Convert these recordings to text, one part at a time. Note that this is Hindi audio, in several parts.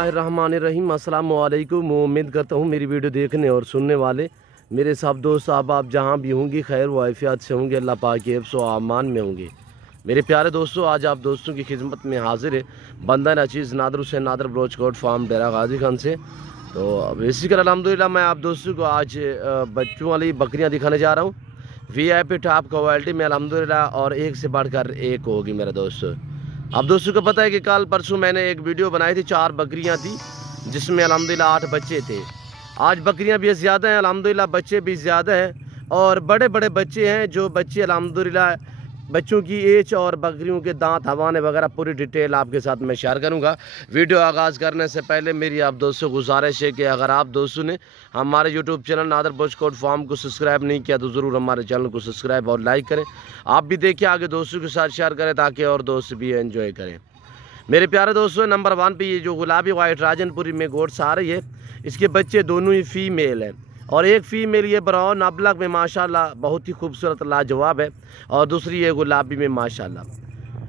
बिस्मिल्लाहिर्रहमानिर्रहीम। अस्सलाम वालेकुम। उम्मीद करता हूँ मेरी वीडियो देखने और सुनने वाले मेरे सब दोस्त आप जहाँ भी होंगे खैर व आफियत से होंगे, अल्लाह पाक के हिफ्ज़ व अमान में होंगे। मेरे प्यारे दोस्तों, आज आप दोस्तों की खिदमत में हाजिर है बंदा नचीज़ Nadir Hussain Nadir broach coat farm Dera Ghazi Khan से। तो इसी कर अल्हम्दुलिल्लाह मैं आप दोस्तों को आज बच्चों वाली बकरियाँ दिखाने जा रहा हूँ VIP टॉप क्वालिटी में अल्हम्दुलिल्लाह, और एक से बढ़कर एक होगी मेरे दोस्तों। आप दोस्तों को पता है कि कल परसों मैंने एक वीडियो बनाई थी, 4 बकरियां थी जिसमें अल्हम्दुलिल्लाह 8 बच्चे थे। आज बकरियां भी ज़्यादा हैं अल्हम्दुलिल्लाह, बच्चे भी ज़्यादा हैं और बड़े बड़े बच्चे हैं। जो बच्चे अल्हम्दुलिल्लाह बच्चों की एज और बकरियों के दांत हवाने वगैरह पूरी डिटेल आपके साथ मैं शेयर करूंगा। वीडियो आगाज़ करने से पहले मेरी आप दोस्तों को गुजारिश है कि अगर आप दोस्तों ने हमारे यूट्यूब चैनल नादर ब्रोच कोट फार्म को सब्सक्राइब नहीं किया तो ज़रूर हमारे चैनल को सब्सक्राइब और लाइक करें। आप भी देखिए, आगे दोस्तों के साथ शेयर करें ताकि और दोस्त भी एंजॉय करें। मेरे प्यारे दोस्तों, नंबर 1 पे ये जो गुलाबी वाइट राजनपुरी में गोट्स आ रही है, इसके बच्चे दोनों ही फीमेल हैं और एक फ़ीमेल ये ब्राउन अबलग में माशाल्लाह बहुत ही खूबसूरत लाजवाब है, और दूसरी ये गुलाबी में माशाल्लाह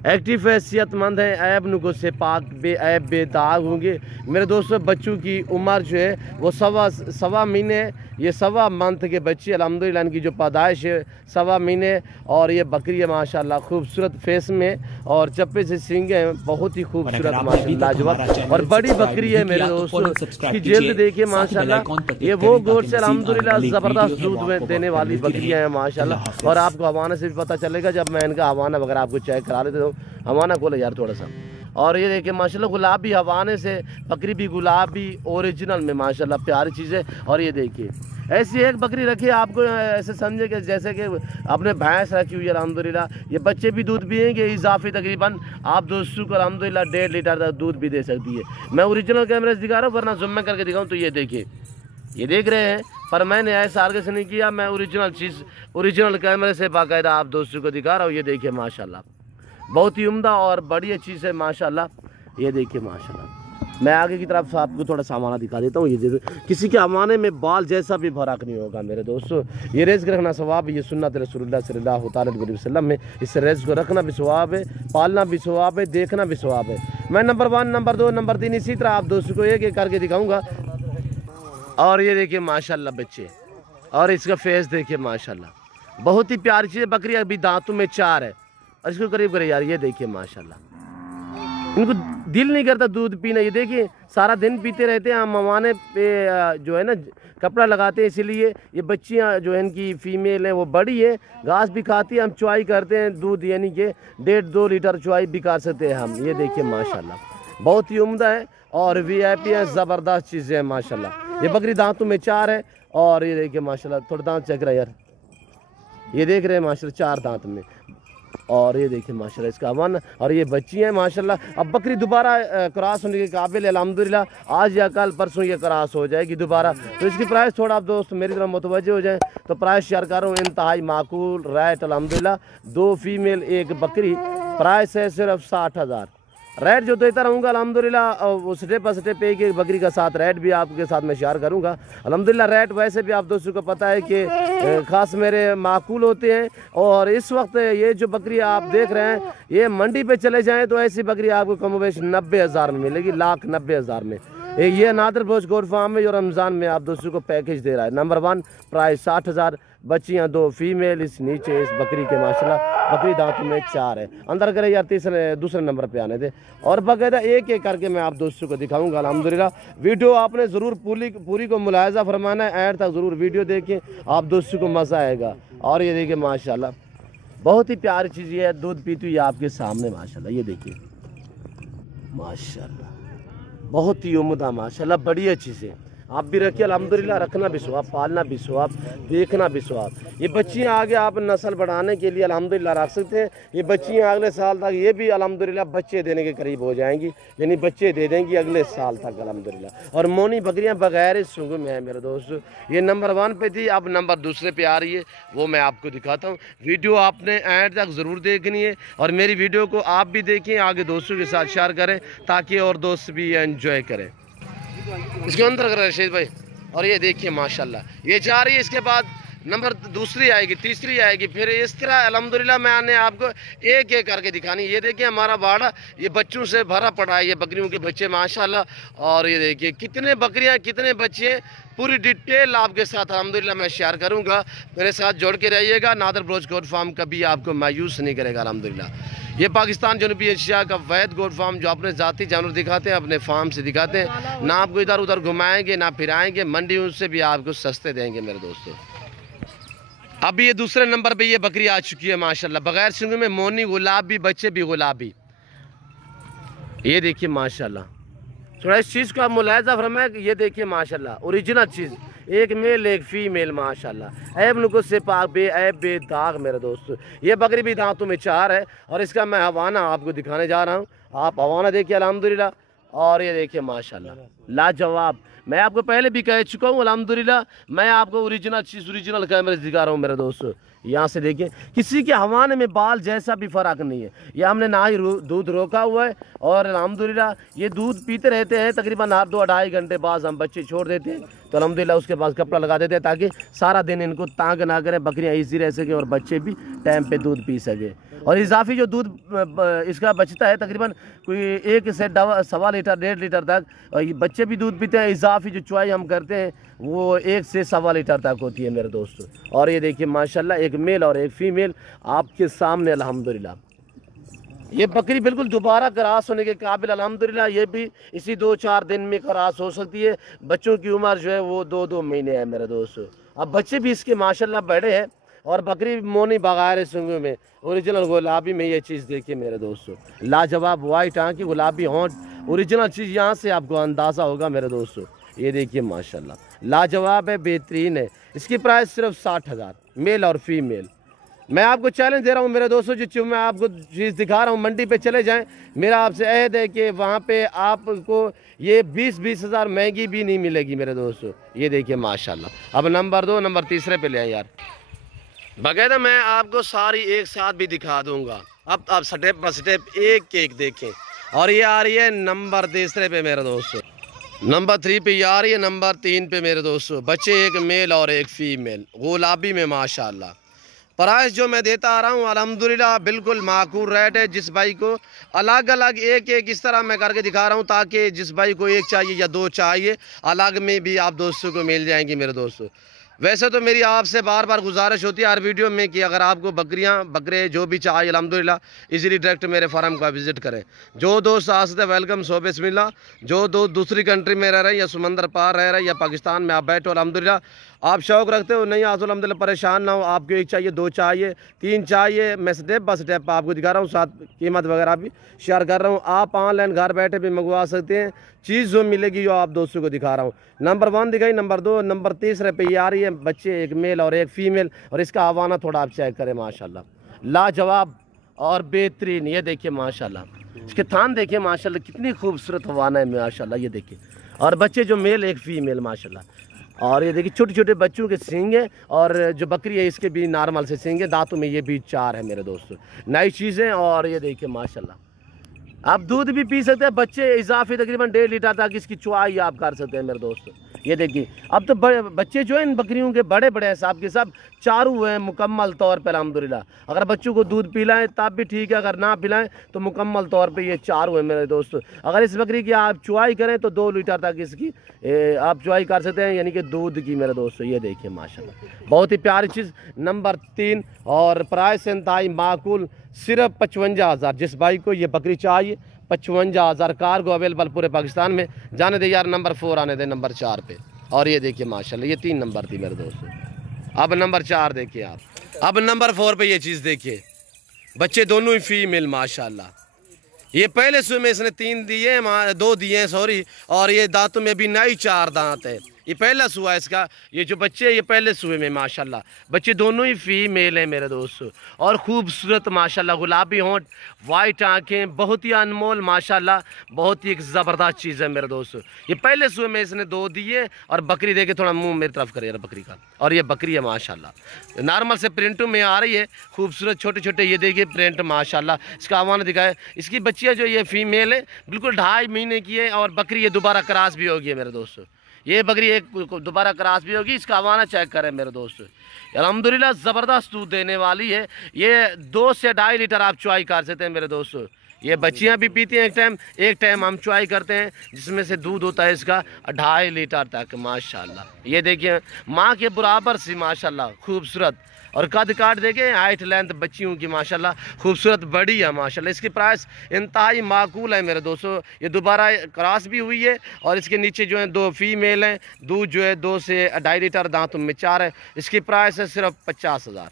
एक्टिव है, सेहतमंद है, ऐब नुको से पाक ऐब बेदाग होंगे। मेरे दोस्तों, बच्चों की उम्र जो है वो सवा महीने, ये सवा मंथ के बच्चे अल्हम्दुलिल्लाह, इनकी जो पैदाइश है सवा महीने। और ये बकरी है माशाल्लाह खूबसूरत फेस में और चप्पे से सींगे हैं, बहुत ही खूबसूरत माशाल्लाह लाजवाब और बड़ी बकरी है मेरे दोस्तों। इसकी जेल देखिए माशाल्लाह, ये वो गोट से अल्हम्दुलिल्लाह ज़बरदस्त दूध देने वाली बकरियाँ हैं माशाल्लाह। और आपको हवाना से भी पता चलेगा जब मैं इनका हवाना वगैरह आपको चेक करा लेता हूँ। हवाना खोलो यार थोड़ा सा। और ये देखिए माशाल्लाह गुलाबी हवाने से बकरी भी गुलाबी ओरिजिनल में माशाल्लाह प्यारी चीज़ है। और ये देखिए ऐसी एक बकरी रखी है, आपको ऐसे समझे कि जैसे कि आपने भैंस रखी हुई है अल्हम्दुलिल्लाह। ये बच्चे भी दूध पिएंगे इजाफी तकरीबन आप दोस्तों को अल्हम्दुलिल्लाह 1.5 लीटर तक दूध भी दे सकती है। मैं ओरिजिनल कैमरे से दिखा रहा हूँ, वरना जूम में करके दिखाऊँ तो ये देखिए, ये देख रहे हैं, पर मैंने ऐसा आगे से नहीं किया, मैं ओरिजिनल चीज़ ओरिजिनल कैमरे से बाकायदा आप दोस्तों को दिखा रहा हूँ। ये देखिए माशाल्लाह बहुत ही उम्दा और बढ़िया चीज़ है माशाल्लाह। ये देखिए माशाल्लाह, मैं आगे की तरफ आपको थोड़ा सामाना दिखा देता हूँ। ये किसी के अमाने में बाल जैसा भी फर्क नहीं होगा मेरे दोस्तों। ये रेज़ रखना सवाब है, ये सुन्नत रसूलुल्लाह सल्लल्लाहु अलैहि वसल्लम में, इस रेज़ को रखना भी सवाब है, पालना भी सवाब है, देखना भी सवाब है। मैं नंबर 1 नंबर 2 नंबर 3 इसी तरह आप दोस्तों को एक एक करके दिखाऊँगा। और ये देखिए माशाल्लाह बच्चे, और इसका फेस देखिए माशाल्लाह बहुत ही प्यारी चीज़ है। बकरी अभी दांतों में 4 है और इसको करीब करे यार, ये देखिए माशाल्लाह इनको दिल नहीं करता दूध पीना। ये देखिए सारा दिन पीते रहते हैं, हम मवाने पे जो है ना कपड़ा लगाते हैं, इसीलिए ये बच्चियाँ जो है इनकी फ़ीमेल हैं वो बड़ी है, घास भी खाती है, हम चुवाई करते हैं दूध, यानी कि 1.5-2 लीटर चुवाई भी कर सकते हैं हम। ये देखिए माशाल्लाह बहुत ही उम्दा है और VIP है, ज़बरदस्त चीज़ें हैं माशाल्लाह। ये बकरी दांतों में 4 है और ये देखिए माशाल्लाह थोड़ा दांत चेक रहा यार, ये देख रहे हैं माशाल्लाह 4 दांत में। और ये देखिए माशाल्लाह इसका अमन, और ये बच्ची हैं माशाल्लाह। अब बकरी दोबारा क्रॉस होने के काबिल है अल्हम्दुलिल्लाह, आज या कल परसों ये क्रॉस हो जाएगी दोबारा। तो इसकी प्राइस थोड़ा आप दोस्त मेरी तरफ मुतवज्जे हो जाएं तो प्राइस शेयर कर रहा हूँ, इंतहाई माकूल रेट अल्हम्दुलिल्लाह। 2 फीमेल 1 बकरी, प्राइस है सिर्फ 60,000। रेट जो देता रहूँगा अल्हम्दुलिल्लाह, वो स्टेप बाय स्टेप एक एक बकरी का साथ रेट भी आपके साथ मैं शेयर करूँगा अल्हम्दुलिल्लाह। रेट वैसे भी आप दोस्तों को पता है कि ख़ास मेरे माकूल होते हैं। और इस वक्त ये जो बकरी आप देख रहे हैं, ये मंडी पे चले जाएँ तो ऐसी बकरी आपको कमोबेश 90,000 में मिलेगी, 1,90,000 में। ये नादर ब्रोच कोट फार्म में जो रमज़ान में आप दोस्तों को पैकेज दे रहा है। नंबर 1 प्राइस 60,000, बच्चियाँ 2 फीमेल, इस नीचे इस बकरी के माशाल्लाह बकरी दांतों में 4 है। अंदर करे यार दूसरे नंबर पे आने दे, और बाकायदा एक एक करके मैं आप दोस्तों को दिखाऊंगा अल्हम्दुलिल्लाह। वीडियो आपने ज़रूर पूरी को मुलाहिज़ा फरमाना है, एंड तक ज़रूर वीडियो देखें, आप दोस्तों को मज़ा आएगा। और ये देखिए माशाल्लाह बहुत ही प्यारी चीज़ है, दूध पीती हुई आपके सामने माशाल्लाह। ये देखिए माशाल्लाह बहुत ही उम्दा माशाल्लाह बढ़िया चीज़ें आप भी रखिए अल्हम्दुलिल्लाह। रखना भी सवाब, पालना भी सवाब, देखना भी सवाब। ये बच्चियाँ आगे आप नस्ल बढ़ाने के लिए अल्हम्दुलिल्लाह रख सकते हैं। ये बच्चियाँ अगले साल तक ये भी अल्हम्दुलिल्लाह बच्चे देने के करीब हो जाएंगी, यानी बच्चे दे देंगी अगले साल तक अल्हम्दुलिल्लाह। और मोनी बकरियाँ बगैर सूंघ में है मेरे दोस्तों। ये नंबर 1 पे थी, अब नंबर 2 पे आ रही है, वो मैं आपको दिखाता हूँ। वीडियो आपने एंड तक ज़रूर देखनी है और मेरी वीडियो को आप भी देखें, आगे दोस्तों के साथ शेयर करें ताकि और दोस्त भी एंजॉय करें। इसके अंदर कर रशीद भाई, और ये देखिए माशाल्लाह ये जा रही है। इसके बाद नंबर दूसरी आएगी, तीसरी आएगी, फिर इस तरह अल्हम्दुलिल्लाह मैंने आपको एक एक करके दिखानी। ये देखिए हमारा बाड़ा ये बच्चों से भरा पड़ा है, ये बकरियों के बच्चे माशाल्लाह। और ये देखिए कितने बकरियां कितने बच्चे, पूरी डिटेल आपके साथ अल्हम्दुलिल्लाह मैं शेयर करूंगा। मेरे साथ जोड़ के रहिएगा। नादर बलोच गोट फार्म कभी आपको मायूस नहीं करेगा अल्हम्दुलिल्लाह। ये पाकिस्तान जनूबी एशिया का वैद गोट फार्म जो अपने ज़ाती जानवर दिखाते हैं, अपने फार्म से दिखाते हैं, ना आपको इधर उधर घुमाएंगे ना फिराएंगे, मंडियों से भी आपको सस्ते देंगे मेरे दोस्तों। अब ये दूसरे नंबर पे ये बकरी आ चुकी है माशाल्लाह, बगैर सिंग में, मोनी गुलाबी, बच्चे भी गुलाबी। ये देखिए माशाल्लाह, थोड़ा इस चीज़ को आप मुलायजा फरमाए। ये देखिए माशाल्लाह ओरिजिनल चीज़, एक मेल एक फीमेल माशाल्लाह, ऐब नुको से पाक बे ऐब बे दाग मेरे दोस्तों। ये बकरी भी दांतों में चार है और इसका मैं हवाना आपको दिखाने जा रहा हूँ। आप हवाना देखिए अल्हम्दुलिल्लाह। और ये देखिए माशाल्लाह लाजवाब। मैं आपको पहले भी कह चुका हूँ अल्हम्दुलिल्लाह, मैं आपको ओरिजिनल चीज़ ओरिजिनल कैमरे से दिखा रहा हूँ मेरे दोस्तों। यहाँ से देखिए किसी के हवाने में बाल जैसा भी फ़र्क नहीं है। ये हमने ना ही दूध रोका हुआ है और अल्हम्दुलिल्लाह ये दूध पीते रहते हैं। तकरीबन हर 2-2.5 घंटे बाद हम बच्चे छोड़ देते हैं, तो अल्हम्दुलिल्लाह उसके पास कपड़ा लगा देते हैं ताकि सारा दिन इनको तंग ना करें, बकरियाँ ईजी रह सकें और बच्चे भी टाइम पे दूध पी सके। और इजाफी जो दूध इसका बचता है तकरीबन कोई 1 से 1.25 लीटर 1.5 लीटर तक, और ये बच्चे भी दूध पीते हैं। इजाफी जो चुवाई हम करते हैं वो 1 से 1.25 लीटर तक होती है मेरे दोस्तों। और ये देखिए माशाल्लाह एक मेल और एक फीमेल आपके सामने अल्हम्दुलिल्लाह। ये बकरी बिल्कुल दोबारा क्रॉस होने के काबिल अल्हम्दुलिल्लाह। ये भी इसी 2-4 दिन में क्रॉस हो सकती है। बच्चों की उम्र जो है वो 2-2 महीने है मेरे दोस्तों। अब बच्चे भी इसके माशाल्लाह बड़े हैं और बकरी मोनी बगार सुंगू में ओरिजिनल गुलाबी में। ये चीज़ देखिए मेरे दोस्तों, लाजवाब वाइट आँखें गुलाबी होंठ, ओरिजिनल चीज़ यहाँ से आपको अंदाज़ा होगा मेरे दोस्तों। ये देखिए माशाल्लाह लाजवाब है, बेहतरीन है। इसकी प्राइस सिर्फ 60,000 मेल और फीमेल। मैं आपको चैलेंज दे रहा हूँ मेरे दोस्तों, जो मैं आपको चीज़ दिखा रहा हूँ मंडी पे चले जाएं, मेरा आपसे अहद है कि वहाँ पे आपको ये 20-20 हज़ार महंगी भी नहीं मिलेगी मेरे दोस्तों। ये देखिए माशाल्लाह। अब नंबर 2 नंबर तीसरे पे ले आए यार, बकायदा मैं आपको सारी एक साथ भी दिखा दूंगा। अब आप स्टेप बाय स्टेप एक एक देखें। और ये आ रही है नंबर तीसरे पे मेरे दोस्तों, नंबर 3 पे ये आ रही है, नंबर 3 पे मेरे दोस्तों बच्चे एक मेल और एक फीमेल गुलाबी में माशाल्लाह। प्राइस जो मैं देता आ रहा हूँ अल्हम्दुलिल्लाह बिल्कुल माकूल रेट है। जिस भाई को अलग अलग एक एक इस तरह मैं करके दिखा रहा हूँ ताकि जिस भाई को एक चाहिए या 2 चाहिए अलग में भी आप दोस्तों को मिल जाएंगी मेरे दोस्तों। वैसे तो मेरी आपसे बार बार गुजारिश होती है हर वीडियो में कि अगर आपको बकरियां बकरे जो भी चाहिए अल्हम्दुलिल्लाह इजीली डायरेक्ट मेरे फार्म का विज़िट करें। जो दोस्त आ सकते वेलकम सो बिस्मिल्लाह। जो दोस्त दूसरी कंट्री में रह रहे हैं या समंदर पार रह रहे हैं या पाकिस्तान में आप बैठो अल्हम्दुलिल्लाह, आप शौक़ रखते हो नहीं आजो अल्हम्दुलिल्लाह, परेशान ना हो। आपको 1 चाहिए 2 चाहिए 3 चाहिए, मैं स्टेप बाय स्टेप आपको दिखा रहा हूँ, साथ कीमत वगैरह भी शेयर कर रहा हूँ। आप ऑनलाइन घर बैठे भी मंगवा सकते हैं। चीज़ जो मिलेगी जो आप दोस्तों को दिखा रहा हूँ। नंबर 1 दिखाई, नंबर 2 नंबर तीसरे पे ये आ रही है बच्चे एक मेल और एक फीमेल। और इसका हवाना थोड़ा आप चेक करें माशाल्लाह, लाजवाब और बेहतरीन। ये देखिए माशाल्लाह, इसके थान देखिए माशाल्लाह कितनी खूबसूरत हवाना है माशाल्लाह। ये देखिए, और बच्चे जो मेल एक फीमेल माशाल्लाह। और ये देखिए छोटे छोटे बच्चों के सींग है और जो बकरी है इसके भी नॉर्मल से सींग है, दांतों में ये भी 4 है मेरे दोस्तों, नई चीज़ें। और ये देखिए माशाल्लाह आप दूध भी पी सकते हैं, बच्चे इजाफी तकरीबन 1.5 लीटर तक इसकी चुवाई आप कर सकते हैं मेरे दोस्तों। ये देखिए अब तो बच्चे जो है इन बकरियों के बड़े बड़े हैं साहब के सब चारू हुए हैं मुकम्मल तौर पर अल्हम्दुलिल्लाह। अगर बच्चों को दूध पिलाएं तब भी ठीक है, अगर ना पिलाएं तो मुकम्मल तौर पे ये चारू है मेरे दोस्तों। अगर इस बकरी की आप चुवाई करें तो 2 लीटर तक इसकी आप चुवाई कर सकते हैं, यानी कि दूध की मेरे दोस्तों। ये देखिए माशाल्लाह बहुत ही प्यारी चीज़। नंबर 3 और प्राइस इंतहाई माकूल, सिर्फ 55,000। जिस भाई को ये बकरी चाहिए 55,000, कार्गो अवेलेबल पूरे पाकिस्तान में। जाने दे यार, नंबर 4 आने दे नंबर 4 पे। और ये देखिए माशाल्लाह ये 3 नंबर थी मेरे दोस्तों, अब नंबर 4 देखिए आप। अब नंबर 4 पे ये चीज़ देखिए, बच्चे दोनों ही फीमेल माशाल्लाह। ये पहले सुबह में इसने 3 दिए 2 दिए हैं सॉरी, और ये दांतों में भी नई 4 दांत है। ये पहला सुआ है इसका। ये जो बच्चे ये पहले सुए में माशाल्लाह, बच्चे दोनों ही फीमेल हैं मेरे दोस्तों। और खूबसूरत माशाल्लाह, गुलाबी होंठ, वाइट आंखें, बहुत ही अनमोल माशाल्लाह, बहुत ही एक ज़बरदस्त चीज़ है मेरे दोस्तों। ये पहले सुए में इसने 2 दिए। और बकरी देखे, थोड़ा मुंह मेरी तरफ करे बकरी का। और ये बकरी है माशाल्लाह, नॉर्मल से प्रिंटों में आ रही है, खूबसूरत छोटे छोटे ये देखिए प्रिंट माशाल्लाह। इसका आवाज़ दिखाए, इसकी बच्चियाँ जो ये फीमेल है बिल्कुल 2.5 महीने की है और बकरी ये दोबारा क्रॉस भी होगी मेरे दोस्तों। ये बकरी एक दोबारा क्रॉस भी होगी। इसका हवाना चेक करें मेरे दोस्त, अल्हम्दुलिल्लाह ज़बरदस्त दूध देने वाली है। ये 2 से 2.5 लीटर आप चुआई कर सकते हैं मेरे दोस्तों। ये बच्चियां भी पीती हैं एक टाइम हम चुआई करते हैं, जिसमें से दूध होता है इसका 2.5 लीटर तक माशाल्लाह। ये देखिए माँ के बराबर सी माशाल्लाह खूबसूरत, और कद काट देखे हाइट लेंथ बच्चियों की माशाल्लाह खूबसूरत बड़ी है माशाल्लाह। इसकी प्राइस इंतहाई माकूल है मेरे दोस्तों। ये दोबारा क्रॉस भी हुई है और इसके नीचे जो है 2 फीमेल हैं। दूध जो है 2 से 2.5 लीटर, दांतों में 4 है। इसकी प्राइस है सिर्फ 50,000।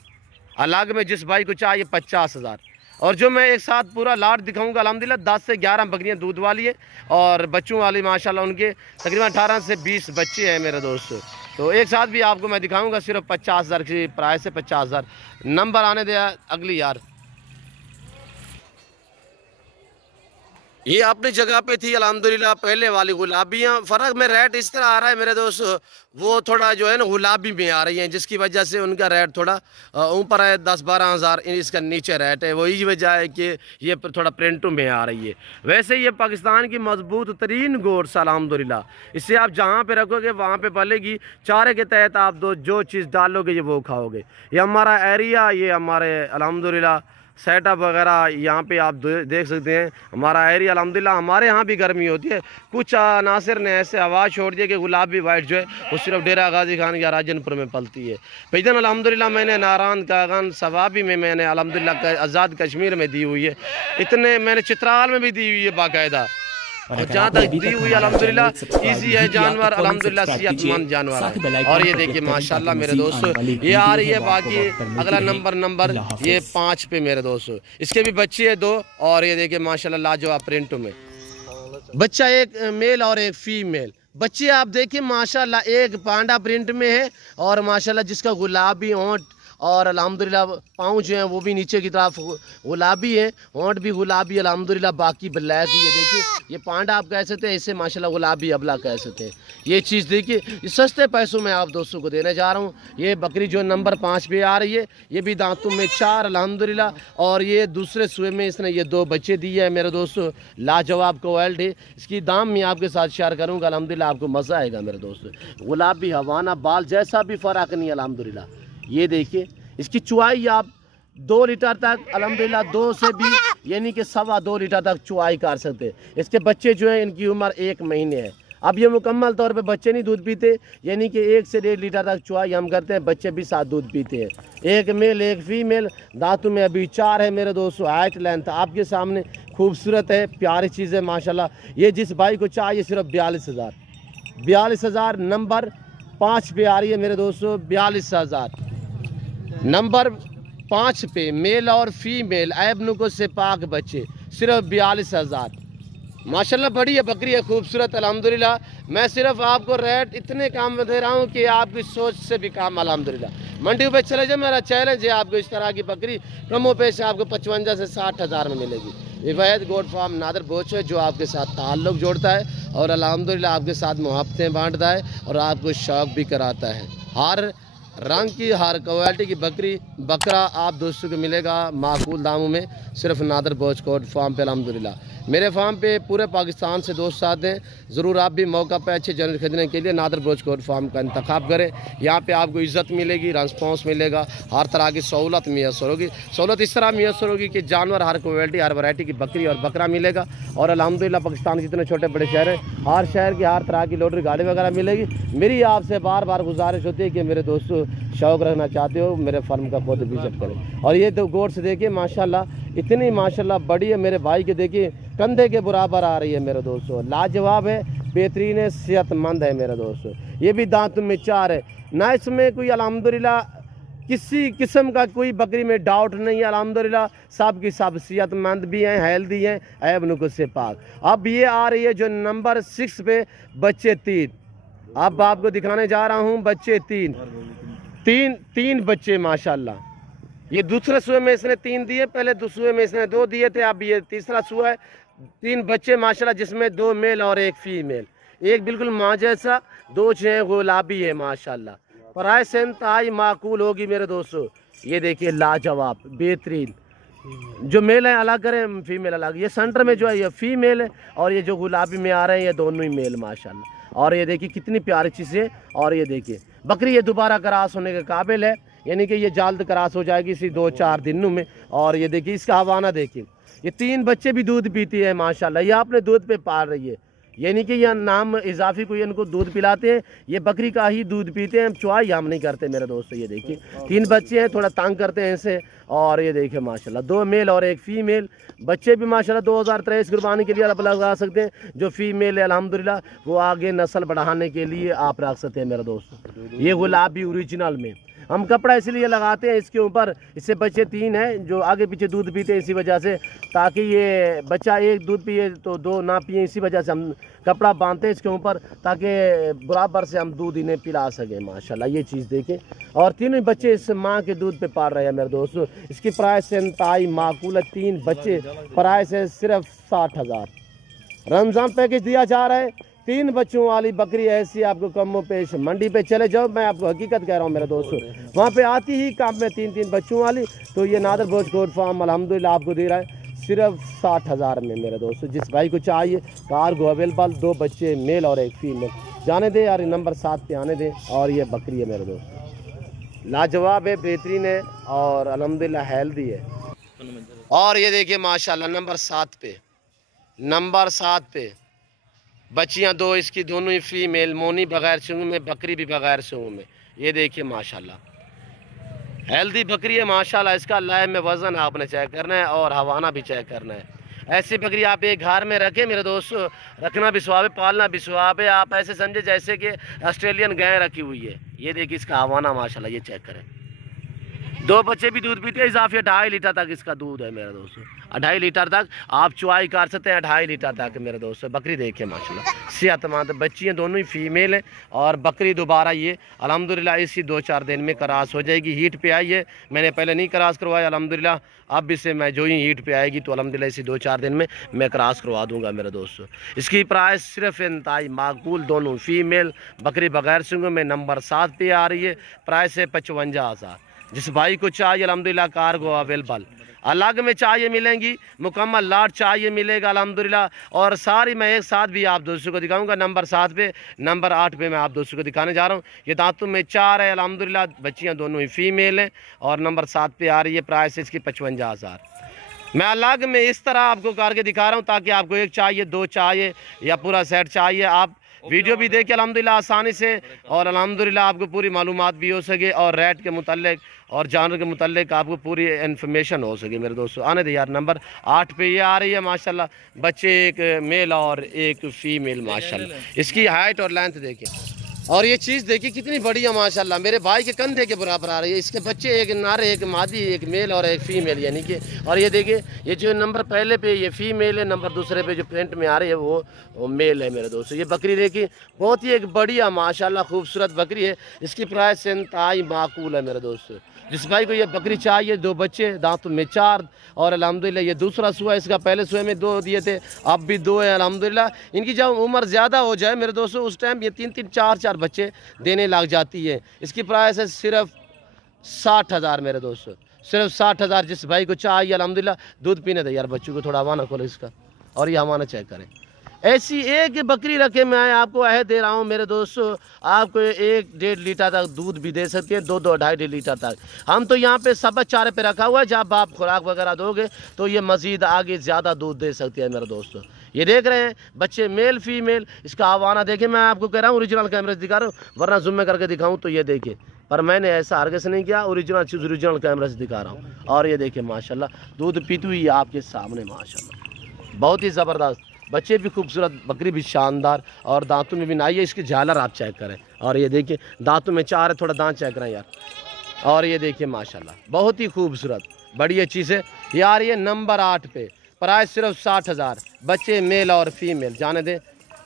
अलग में जिस भाई को चाहिए 50,000। और जो मैं एक साथ पूरा लाट दिखाऊंगा अल्हम्दुलिल्लाह 10 से 11 बकरियां दूध वाली है और बच्चों वाली माशाल्लाह उनके तकरीबन 18 से 20 बच्चे हैं मेरे दोस्त। तो एक साथ भी आपको मैं दिखाऊंगा। सिर्फ 50,000 की प्राइस है, 50,000। नंबर आने दे अगली यार। ये अपनी जगह पे थी अल्हम्दुलिल्लाह पहले वाली गुलाबियाँ। फ़र्क में रेट इस तरह आ रहा है मेरे दोस्त, वो थोड़ा जो है ना गुलाबी में आ रही हैं, जिसकी वजह से उनका रेट थोड़ा ऊपर है। 10-12 हज़ार इसका नीचे रेट है। वही वजह है कि ये थोड़ा प्रिंटों में आ रही है। वैसे ये पाकिस्तान की मजबूत तरीन गोश्त अल्हम्दुलिल्लाह, इसे आप जहाँ पे रखोगे वहाँ पे पलेगी। चारे के तहत आप जो चीज़ डालोगे ये वो खाओगे। ये हमारा एरिया, ये हमारे अल्हम्दुलिल्लाह सेटअप वगैरह यहाँ पे आप देख सकते हैं। हमारा एरिया अल्हम्दुलिल्लाह, हमारे यहाँ भी गर्मी होती है। कुछ नासिर ने ऐसे आवाज़ छोड़ दिया कि गुलाबी वाइट जो है वो सिर्फ डेरा गाजी खान या राजनपुर में पलती है। पैदन अल्हम्दुलिल्लाह मैंने नारायण कागन सवाबी में मैंने अल्हम्दुलिल्लाह आज़ाद कश्मीर में दी हुई है। इतने मैंने चित्राल में भी दी हुई है बाकायदा। और जहाँ तक दी हुई अल्हम्दुलिल्लाह ईजी है जानवर, अल्हम्दुलिल्लाह सेहतमंद जानवर है। और ये देखिए माशाल्लाह मेरे दोस्तों ये आ रही है। बाकी अगला नंबर ये 5 पे मेरे दोस्तों। इसके भी बच्चे हैं 2 और ये देखिए माशाल्लाह लाजवाब प्रिंटों में बच्चा, एक मेल और एक फीमेल। बच्चे आप देखिए माशाल्लाह, एक पांडा प्रिंट में है और माशाल्लाह जिसका गुलाबी होंठ और अल्हम्दुलिल्लाह पाँव जो हैं वो भी नीचे की तरफ गुलाबी है, होंठ भी गुलाबी अल्हम्दुलिल्लाह, बाकी ब्लैक। ये देखिए ये पांडा आप कह सकते हैं, इसे माशाल्लाह गुलाबी अबला कह सकते हैं। ये चीज़ देखिए, ये सस्ते पैसों में आप दोस्तों को देने जा रहा हूँ। ये बकरी जो नंबर 5 पे आ रही है, ये भी दांतों में 4 अल्हम्दुलिल्लाह। और ये दूसरे सुए में इसने ये 2 बच्चे दिए हैं मेरे दोस्तों। लाजवाब क्वालिटी, इसकी दाम मैं आपके साथ शेयर करूँगा अल्हम्दुलिल्लाह, आपको मज़ा आएगा मेरे दोस्तों। गुलाबी हवाना बाल जैसा भी फ़र्क नहीं अल्हम्दुलिल्लाह। ये देखिए इसकी चुआई आप 2 लीटर तक अल्हम्दुलिल्लाह 2 से भी यानी कि 2.25 लीटर तक चुआई कर सकते हैं। इसके बच्चे जो हैं इनकी उम्र 1 महीने है। अब ये मुकम्मल तौर पे बच्चे नहीं दूध पीते, यानी कि 1 से 1.5 लीटर तक चुआई हम करते हैं। बच्चे भी साथ दूध पीते हैं। एक मेल एक फीमेल, दांतों में अभी 4 है मेरे दोस्तों। हाइट लेंथ आपके सामने खूबसूरत है, प्यारी चीज़ है माशाल्लाह। ये जिस भाई को चाहिए सिर्फ 42,000 नंबर 5 पे आ रही है मेरे दोस्तों। 42,000 नंबर 5 पे मेल और फीमेल ऐबनुको से पाक बच्चे, सिर्फ 42,000 माशाल्लाह। बड़ी है बकरी है, खूबसूरत अल्हम्दुलिल्लाह। मैं सिर्फ आपको रेट इतने काम में दे रहा हूँ कि आपकी सोच से भी काम अल्हम्दुलिल्लाह। मंडी पे चले जाए, मेरा चैलेंज है आपको इस तरह की बकरी प्रमो पे से आपको 55 से 60 हज़ार में मिलेगी। रिवायत गोट फार्म नादर बोच है जो आपके साथ ताल्लुक़ जोड़ता है और अल्हम्दुलिल्लाह आपके साथ मोहब्बतें बांटता है और आपको शौक़ भी कराता है। हर रंग की हर क्वालिटी की बकरा आप दोस्तों को मिलेगा माकूल दामों में, सिर्फ नादर बोच कोट फार्म पे अल्हम्दुलिल्लाह। मेरे फार्म पे पूरे पाकिस्तान से दोस्त आते हैं। ज़रूर आप भी मौका पे अच्छे जानवर खरीदने के लिए नादर बोच कोट फार्म का इंतखाब करें। यहाँ पे आपको इज़्ज़त मिलेगी, रिस्पॉन्स मिलेगा, हर तरह की सहूलत मैसर होगी। सहूलत इस तरह मैसर होगी कि जानवर हर क्वालिटी हर वैरायटी की बकरी और बकरा मिलेगा। और अल्हम्दुलिल्लाह पाकिस्तान के जितने छोटे बड़े शहर हैं, हर शहर की हर तरह की लॉटरी गाड़ी वगैरह मिलेगी। मेरी आपसे बार बार गुजारिश होती है कि मेरे दोस्तों शौक़ रखना चाहते हो मेरे फार्म का खुद विजिट करें। और ये 2 गोट से देखिए माशाल्लाह, इतनी माशाल्लाह बड़ी है मेरे भाई के, देखिए कंधे के बराबर आ रही है मेरे दोस्तों। लाजवाब है, बेहतरीन है, सेहतमंद है मेरे दोस्तों। ये भी दांतों में 4 है ना, इसमें कोई अल्हम्दुलिल्लाह किसी किस्म का कोई बकरी में डाउट नहीं है अल्हम्दुलिल्लाह। सब की सब सेहतमंद भी हैं, हेल्दी हैं, ऐब नुक्स से पाक। अब ये आ रही है जो नंबर 6 पे बच्चे 3। अब आपको दिखाने जा रहा हूँ बच्चे 3 बच्चे माशाल्लाह। ये दूसरे सुए में इसने 3 दिए, पहले दूसरे में इसने 2 दिए थे, अब ये तीसरा सुआ है। 3 बच्चे माशाल्लाह, जिसमें 2 मेल और 1 फीमेल। एक बिल्कुल माँ जैसा, 2 जो है गुलाबी है माशाल्लाह। प्राइस इंतहाई माकूल होगी मेरे दोस्तों। ये देखिए लाजवाब बेहतरीन, जो मेल है अलग करें, फीमेल अलग। ये सेंटर में जो है ये फीमेल है और ये जो गुलाबी में आ रहे हैं ये दोनों ही मेल माशाल्लाह। और ये देखिए कितनी प्यारी चीज़ें। और ये देखिए बकरी ये दोबारा क्रॉस होने के काबिल है, यानी कि ये जल्द क्रॉस हो जाएगी इसी 2-4 दिनों में। और ये देखिए इसका हवाना देखिए, ये 3 बच्चे भी दूध पीती है माशाल्लाह। ये अपने दूध पे पाल रही है, यानी कि यह नाम इजाफी कोई इनको दूध पिलाते हैं, ये बकरी का ही दूध पीते हैं, चुवाई हम नहीं करते मेरे दोस्तों। ये देखिए 3 बच्चे हैं, थोड़ा तंग करते हैं इसे। और ये देखिए माशाल्लाह 2 मेल और 1 फीमेल। बच्चे भी माशाल्लाह 2023 कुर्बानी के लिए आप लगा सकते हैं। जो फीमेल है अल्हम्दुलिल्लाह वो आगे नस्ल बढ़ाने के लिए आप रख सकते हैं मेरे दोस्तों। ये गुलाबी ओरिजिनल में हम कपड़ा इसलिए लगाते हैं इसके ऊपर, इससे बच्चे 3 हैं जो आगे पीछे दूध पीते हैं इसी वजह से, ताकि ये बच्चा एक दूध पिए तो 2 ना पिए, इसी वजह से हम कपड़ा बांधते हैं इसके ऊपर ताकि बराबर से हम दूध इन्हें पिला सकें माशाल्लाह। ये चीज़ देखें। और तीनों बच्चे इस माँ के दूध पे पाल रहे हैं मेरे दोस्तों। इसकी प्राइस है इंतहाई माकूल है, 3 बच्चे प्राइस है सिर्फ 60,000। रमज़ान पैकेज दिया जा रहा है। 3 बच्चों वाली बकरी ऐसी आपको कमो पेश। मंडी पे चले जाओ, मैं आपको हकीकत कह रहा हूँ मेरे दोस्तों, वहाँ पे आती ही काम में 3-3 बच्चों वाली। तो ये नादर भोज गोट फार्म अल्हम्दुलिल्लाह आपको दे रहा है सिर्फ 60,000 में मेरे दोस्तों। जिस भाई को चाहिए कार्गो अवेलेबल, 2 बच्चे मेल और 1 फीमेल। जाने दे यार, नंबर 7 पे आने दे। और ये बकरी है मेरे दोस्त, लाजवाब है, बेहतरीन है और अल्हम्दुलिल्लाह हेल्दी है। और ये देखिए माशाल्लाह नंबर 7 पे बच्चियां 2 इसकी, दोनों ही फीमेल, मोनी बगैर सूंग में, बकरी भी बगैर सूंग में। ये देखिए माशाल्लाह हेल्दी बकरी है माशाल्लाह। इसका लाइव में वज़न आपने चेक करना है और हवाना भी चेक करना है। ऐसी बकरी आप एक घर में रखें मेरे दोस्तों, रखना भी स्वाब है, पालना भी स्वाब है। आप ऐसे समझे जैसे कि ऑस्ट्रेलियन गाय रखी हुई है। ये देखिए इसका हवाना माशाल्लाह, ये चेक करें। 2 बच्चे भी दूध पीते हैं, इजाफी 2.5 लीटर तक इसका दूध है मेरे दोस्तों। 2.5 लीटर तक आप चुवाई कर सकते हैं, 2.5 लीटर तक मेरे दोस्तों। बकरी देखिए माशाल्लाह सेहतमंद बच्चियाँ दोनों ही फीमेल हैं। और बकरी दोबारा ये अल्हम्दुलिल्लाह इसी 2-4 दिन में क्रॉस हो जाएगी। हीट पे आई है, मैंने पहले नहीं क्रॉस करवाया अल्हम्दुलिल्लाह। अब इससे मैं जो ही हीट पे आएगी तो अल्हम्दुलिल्लाह इसी 2-4 दिन में मैं क्रॉस करवा दूंगा मेरे दोस्तों। इसकी प्राइस सिर्फ इंतहाई माकूल, दोनों फीमेल बकरी बगैर सूंगों में नंबर 7 पे आ रही है। प्राइस है 55,000। जिस भाई को चाहिए अल्हम्दुलिल्लाह कार्गो अवेलेबल, अलग में चाहिए मिलेंगी, मुकम्मल लाट चाहिए मिलेगा अल्हम्दुलिल्लाह। और सारी मैं एक साथ भी आप दोस्तों को दिखाऊंगा। नंबर 7 पे, नंबर 8 पे मैं आप दोस्तों को दिखाने जा रहा हूँ। ये दांतों में 4 है अल्हम्दुलिल्लाह, बच्चियाँ दोनों ही फीमेल हैं और नंबर 7 पे आ रही है। प्राइस इसकी 55,000। मैं अलग में इस तरह आपको करके दिखा रहा हूँ ताकि आपको 1 चाहिए, 2 चाहिए या पूरा सेट चाहिए, आप वीडियो भी देखिए अल्हम्दुलिल्लाह आसानी से। और अल्हम्दुलिल्लाह आपको पूरी मालूमात भी हो सके और रेट के मुतल्लिक और जानवर के मुतल्लिक आपको पूरी इन्फॉर्मेशन हो सके मेरे दोस्तों। आने दे यार, नंबर 8 पे ये आ रही है माशाल्लाह। बच्चे 1 मेल और 1 फीमेल माशाल्लाह। इसकी हाइट और लेंथ देखिए और ये चीज़ देखिए कितनी बड़ी है माशाल्लाह, मेरे भाई के कंधे के बराबर आ रही है। इसके बच्चे 1 नर, 1 मादी, 1 मेल और 1 फीमेल यानी कि। और ये देखिए ये जो नंबर पहले पे ये फीमेल है, नंबर दूसरे पे जो प्रिंट में आ रही है वो मेल है मेरे दोस्तों। ये बकरी देखिए बहुत ही एक बढ़िया माशाल्लाह खूबसूरत बकरी है। इसकी प्राइस इंतहाई माकूल है मेरे दोस्तों। जिस भाई को ये बकरी चाहिए, 2 बच्चे, दांतों में 4 और अल्हम्दुलिल्लाह ये दूसरा सुआ है इसका। पहले सुए में 2 दिए थे, अब भी 2 है अल्हम्दुलिल्लाह। इनकी जब उम्र ज़्यादा हो जाए मेरे दोस्तों उस टाइम ये 3-3, 4-4 बच्चे देने लग जाती है। इसकी प्राइस है सिर्फ 60,000 मेरे दोस्तों, सिर्फ 60,000। जिस भाई को चाहिए अल्हम्दुलिल्लाह। दूध पीने दे यार बच्चों को, थोड़ा हवाना खोलो इसका और ये हवाना चेक करें। ऐसी एक बकरी रखे मैं आपको अहद दे रहा हूँ मेरे दोस्तों, आपको 1-1.5 लीटर तक दूध भी दे सकती है, 2-2, 2.5 लीटर तक। हम तो यहाँ पे सब चारे पे रखा हुआ है, जब आप खुराक वगैरह दोगे तो ये मज़ीद आगे ज़्यादा दूध दे सकती है मेरे दोस्तों। ये देख रहे हैं बच्चे मेल फीमेल। इसका हवाना देखें, मैं आपको कह रहा हूँ ओरिजिनल कैमरे से दिखा रहा हूँ, वरना जूम में करके दिखाऊँ तो ये देखिए, पर मैंने ऐसा हरगिज़ नहीं किया, ओरिजिनल चीज़ ओरिजिनल कैमरे से दिखा रहा हूँ। और ये देखिए माशाल्लाह दूध पीती हुई आपके सामने माशाल्लाह, बहुत ही ज़बरदस्त। बच्चे भी खूबसूरत, बकरी भी शानदार और दांतों में भी नाई है। इसकी झालर आप चेक करें और ये देखिए दांतों में 4 है, थोड़ा दांत चेक करें यार। और ये देखिए माशाल्लाह बहुत ही खूबसूरत बड़ी चीज़ है। ये आ रही है नंबर 8 पे, प्राइस सिर्फ 60,000। बच्चे मेल और फीमेल। जाने दे,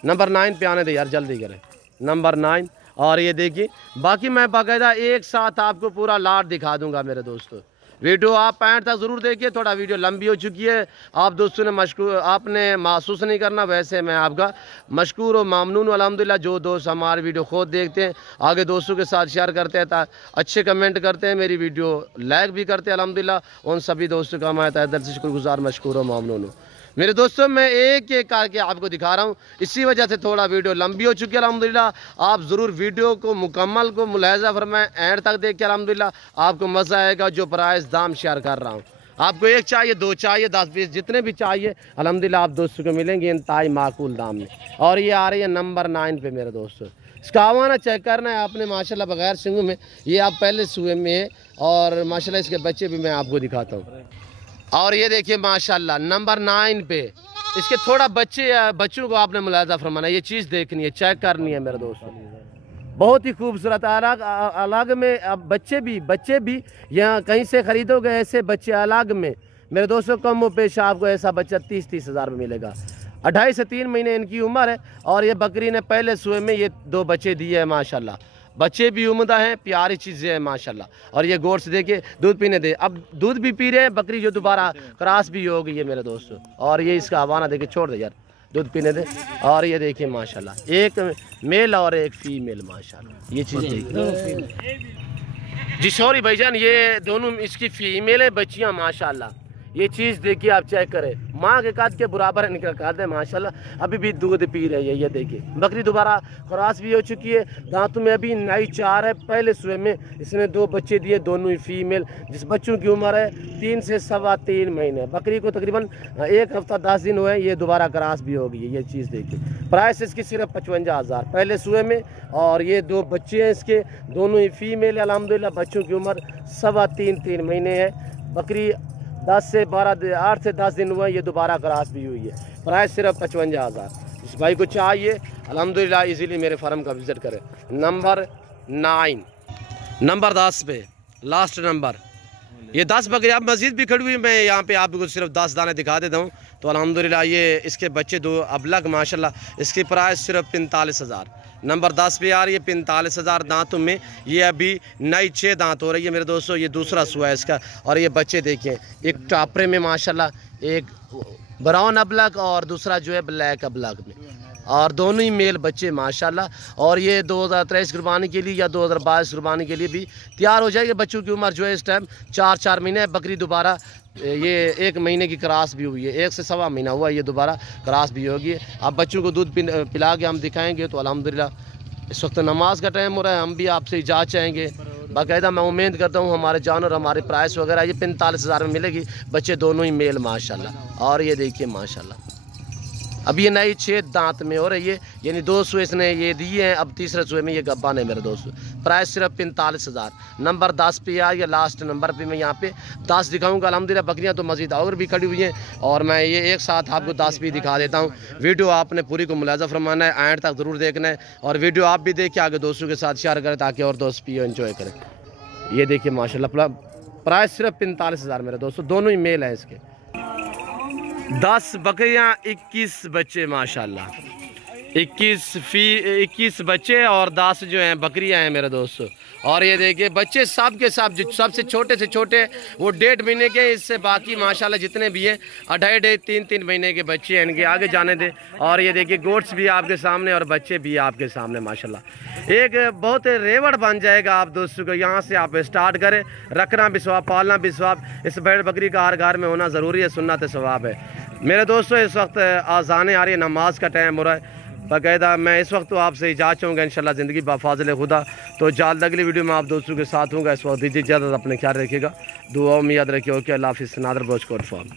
नंबर 9 पे आने दे यार, जल्दी करें, नंबर 9। और ये देखिए बाकी मैं बाकायदा एक साथ आपको पूरा लाट दिखा दूंगा मेरे दोस्तों। वीडियो आप 65 तक ज़रूर देखिए, थोड़ा वीडियो लंबी हो चुकी है, आप दोस्तों ने मशकूर, आपने महसूस नहीं करना, वैसे मैं आपका मशकूर और मामनून अल्हम्दुलिल्लाह। जो दोस्त हमारी वीडियो खुद देखते हैं, आगे दोस्तों के साथ शेयर करते हैं, अच्छे कमेंट करते हैं, मेरी वीडियो लाइक भी करते हैं अल्हम्दुलिल्लाह, उन सभी दोस्तों का मैं तहे दिल से शुक्रगुजार, मशकूर और मामनून हूँ। मेरे दोस्तों मैं एक एक करके आपको दिखा रहा हूँ, इसी वजह से थोड़ा वीडियो लंबी हो चुकी है। अल्हम्दुलिल्लाह आप ज़रूर वीडियो को मुकम्मल को मुलाहिज़ा फरमाएं, एंड तक देख के अल्हम्दुलिल्लाह आपको मज़ा आएगा। जो प्राइस दाम शेयर कर रहा हूँ, आपको एक चाहिए, दो चाहिए, 10 पीस जितने भी चाहिए अल्हम्दुलिल्लाह आप दोस्तों को मिलेंगे इंतहाई माकूल दाम में। और ये आ रही है नंबर 9 पे मेरे दोस्तों। इसका आवाना चेक करना है आपने माशाल्लाह, बगैर सिंगों में ये आप पहले सुए में है और माशाल्लाह इसके बच्चे भी मैं आपको दिखाता हूँ। और ये देखिए माशाल्लाह नंबर 9 पे इसके थोड़ा बच्चों को आपने मुलाहिज़ा फरमाना, ये चीज़ देखनी है, चेक करनी है मेरे दोस्तों। बहुत ही खूबसूरत अलग अलग में। अब बच्चे भी यहाँ कहीं से ख़रीदोगे ऐसे बच्चे अलग में मेरे दोस्तों, कम पेश आपको ऐसा बच्चा 30 हज़ार में मिलेगा। 2.5 से 3 महीने इनकी उम्र है और ये बकरी ने पहले सुए में ये 2 बच्चे दिए हैं माशाल्लाह। बच्चे भी उम्दा हैं, प्यारी चीज़ें हैं माशाल्लाह। और ये गौर से देखिए दूध पीने दे, अब दूध भी पी रहे हैं बकरी, जो दोबारा क्रॉस भी हो गई है मेरे दोस्तों। और ये इसका हवाना देखिए, छोड़ दे यार, दूध पीने दे। और ये देखिए माशाल्लाह एक मेल और एक फीमेल माशाल्लाह, ये चीज़ देखिए जी। सॉरी भाईजान, ये दोनों इसकी फीमेल है बच्चियाँ माशाल्लाह। ये चीज़ देखिए आप चेक करें, माँ के काट के बराबर निकल काट है माशाल्लाह। अभी भी दूध पी रही है, ये देखिए बकरी दोबारा क्रॉस भी हो चुकी है, दांतों में अभी नई 4 है। पहले सुए में इसने 2 बच्चे दिए, दोनों ही फीमेल, जिस बच्चों की उम्र है 3 से 3.25 महीने। बकरी को तकरीबन 1 हफ्ता 10 दिन हुए, ये दोबारा क्रॉस भी हो गई है। ये चीज़ देखिए, प्राइस इसकी सिर्फ 55 हज़ार पहले सुए में। और ये 2 बच्चे हैं इसके, दोनों ही फीमेल है अल्हम्दुलिल्लाह। बच्चों की उम्र 3.25 महीने है। बकरी 8 से 10 दिन हुआ, ये दोबारा क्रॉस भी हुई है। प्राइस सिर्फ 55 हज़ार। इस भाई को चाहिए अल्हम्दुलिल्लाह इजीली मेरे फार्म का विज़िट करें। नंबर 9, नंबर 10 पे लास्ट नंबर, ये 10 बकरी आप मस्जिद भी खड़ी हुई, मैं यहाँ पे आपको सिर्फ 10 दाने दिखा देता हूँ। तो अल्हम्दुलिल्लाह ये इसके बच्चे 2 अबलग माशाल्लाह, इसकी प्राइस सिर्फ 45 हज़ार। नंबर 10 पे आ रही है 45 हज़ार दांतों में। ये अभी नई 6 दांत हो रही है मेरे दोस्तों, ये दूसरा सुआ है इसका। और ये बच्चे देखिए, एक टापरे में माशाल्लाह, एक ब्राउन अबलग और दूसरा जो है ब्लैक अबलग में, और दोनों ही मेल बच्चे माशाल्लाह। और ये 2023 कुर्बानी के लिए या 2022 कुर्बानी के लिए भी तैयार हो जाएगी। बच्चों की उम्र जो है इस टाइम 4 महीने है। बकरी दोबारा ये 1 महीने की क्रॉस भी हुई है, 1 से 1.25 महीना हुआ, ये दोबारा क्रॉस भी होगी। अब बच्चों को दूध पिला के हम दिखाएंगे। तो अल्हम्दुलिल्लाह इस वक्त नमाज का टाइम हो रहा है, हम भी आपसे इजाज़त चाहेंगे। बाकायदा मैं उम्मीद करता हूँ हमारे जानवर हमारे प्राइस वगैरह ये 45 हज़ार में मिलेगी। बच्चे दोनों ही मेल माशाल्लाह। और ये देखिए माशाल्लाह अब ये नई 6 दांत में हो रही है, यानी 2 सुए इसने ये दिए हैं, अब तीसरे सुए में ये गब्बान है मेरे दोस्तों। प्राइस सिर्फ 45 हज़ार। नंबर 10 पे या लास्ट नंबर पे मैं यहाँ पे 10 दिखाऊंगा। अल्हम्दुलिल्लाह बकरियाँ तो मज़ीद और भी खड़ी हुई हैं, और मैं ये एक साथ आपको 10 भी दिखा देता हूँ। वीडियो आपने पूरी को मुलाहिज़ा फरमाना है, एंड तक ज़रूर देखना है। और वीडियो आप भी देख के आगे दोस्तों के साथ शेयर करें ताकि और दोस्त भी एंजॉय करें। ये देखिए माशाल्लाह प्राइस सिर्फ 45 हज़ार मेरे दोस्तों, दोनों ही मेल हैं इसके। 10 बकरियाँ 21 बच्चे माशाल्लाह, 21 बच्चे और 10 जो हैं बकरियाँ हैं मेरे दोस्तों। और ये देखिए बच्चे सब के सब, जो सबसे छोटे से छोटे वो 1.5 महीने के, इससे बाकी माशाल्लाह जितने भी हैं 2.5 3 महीने के बच्चे हैं। इनके आगे जाने दें। और ये देखिए गोट्स भी आपके सामने और बच्चे भी आपके सामने माशाल्लाह। एक बहुत रेवड़ बन जाएगा आप दोस्तों को, यहाँ से आप स्टार्ट करें। रखना भी सवाब, पालना भी सवाब। इस भेड़ बकरी का हर घर में होना ज़रूरी है, सुन्नत सवाब है मेरे दोस्तों। इस वक्त आज़ानें आ रही है, नमाज का टाइम हो रहा है। बाकायदा मैं इस वक्त तो आपसे इजाज़त चाहूँगा इंशाल्लाह ज़िंदगी बाफाज़िल खुदा। तो जल्द अगली वीडियो में आप दोस्तों के साथ हूँगा। इस वक्त दीजिए इजाज़त, अपने ख्याल रखिएगा, दुआओं में याद रखिए। ओके, अल्लाह हाफ़िज़। नादर बोझ कोट फॉर्म।